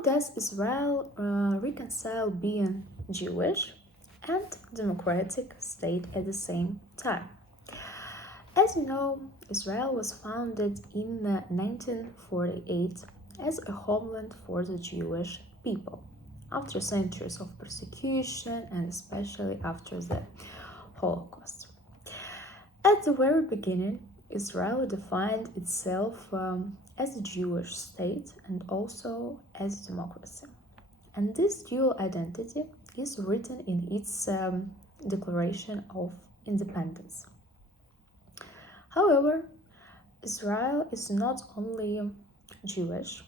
How does Israel reconcile being Jewish and democratic state at the same time? As you know, Israel was founded in 1948 as a homeland for the Jewish people after centuries of persecution and especially after the Holocaust. At the very beginning, Israel defined itself as a Jewish state and also as a democracy. And this dual identity is written in its Declaration of Independence. However, Israel is not only Jewish.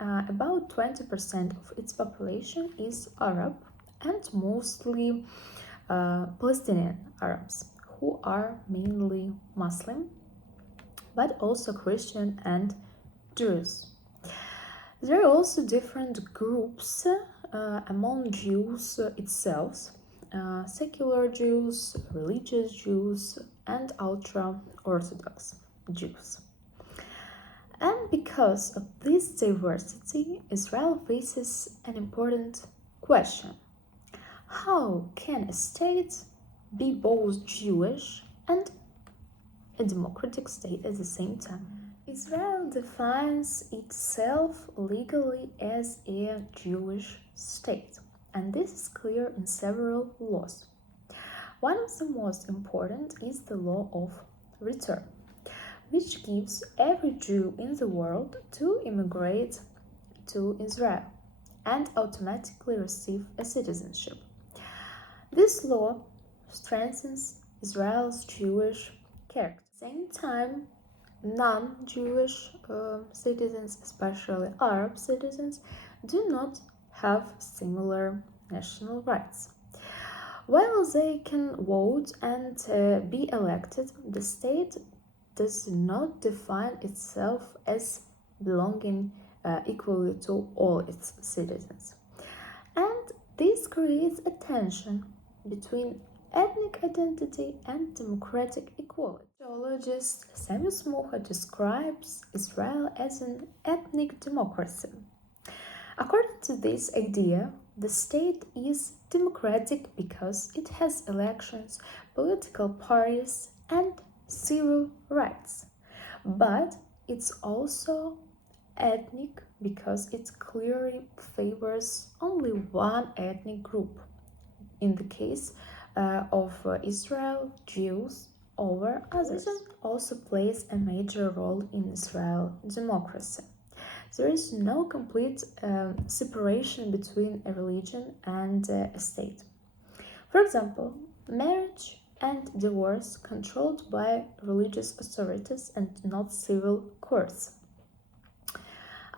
About 20% of its population is Arab and mostly Palestinian Arabs, who are mainly Muslim, but also Christian and Druze. There are also different groups among Jews itself, secular Jews, religious Jews, and ultra-Orthodox Jews. And because of this diversity, Israel faces an important question. How can a state be both Jewish and a democratic state at the same time? Israel defines itself legally as a Jewish state, and this is clear in several laws. One of the most important is the law of return, which gives every Jew in the world to immigrate to Israel and automatically receive a citizenship. This law strengthens Israel's Jewish character. At the same time, non-Jewish citizens, especially Arab citizens, do not have similar national rights. While they can vote and be elected, the state does not define itself as belonging equally to all its citizens. And this creates a tension between ethnic identity and democratic equality. Sociologist Samuel Smoker describes Israel as an ethnic democracy. According to this idea, the state is democratic because it has elections, political parties, and civil rights. But it's also ethnic because it clearly favors only one ethnic group. In the case of Israel, Jews over others. Religion also plays a major role in Israel democracy. There is no complete separation between a religion and a state. For example, marriage and divorce controlled by religious authorities and not civil courts.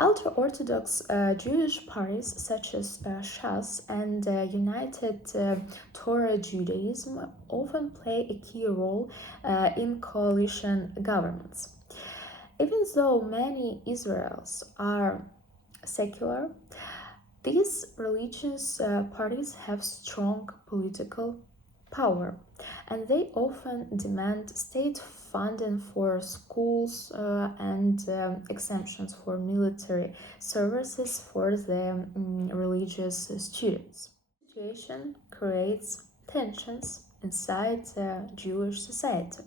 Ultra-Orthodox Jewish parties such as Shas and United Torah Judaism often play a key role in coalition governments. Even though many Israelis are secular, these religious parties have strong political power, and they often demand state funding for schools and exemptions for military services for the religious students. The situation creates tensions inside Jewish society.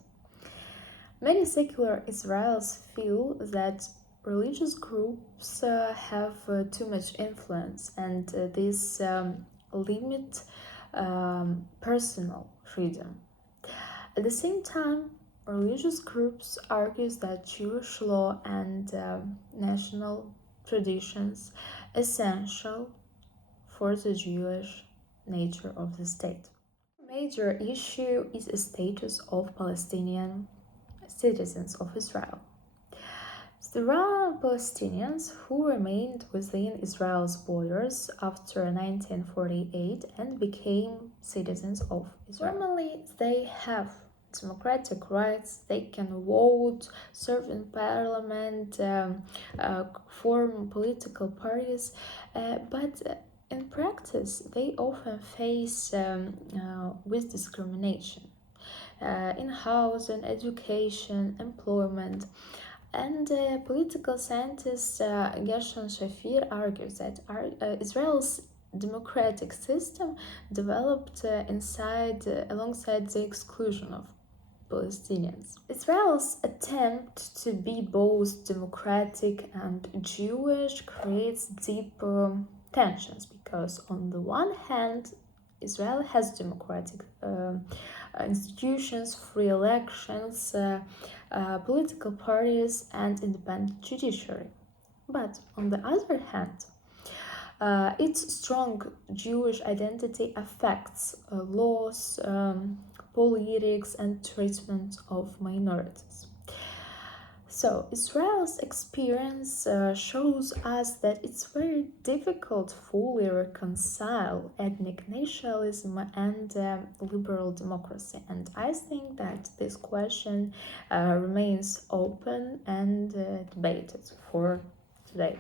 Many secular Israelis feel that religious groups have too much influence, and this limit personal freedom. At the same time, religious groups argue that Jewish law and national traditions essential for the Jewish nature of the state. A major issue is the status of Palestinian citizens of Israel. There are Palestinians who remained within Israel's borders after 1948 and became citizens of Israel. Normally, they have democratic rights, they can vote, serve in parliament, form political parties, but in practice, they often face with discrimination in housing, education, employment. And political scientist Gershon Shafir argues that Israel's democratic system developed alongside the exclusion of Palestinians. Israel's attempt to be both democratic and Jewish creates deep tensions because, on the one hand, Israel has democratic institutions, free elections, political parties, and independent judiciary. But on the other hand, its strong Jewish identity affects laws, politics, and treatment of minorities. So, Israel's experience shows us that it's very difficult to fully reconcile ethnic nationalism and liberal democracy. And I think that this question remains open and debated for today.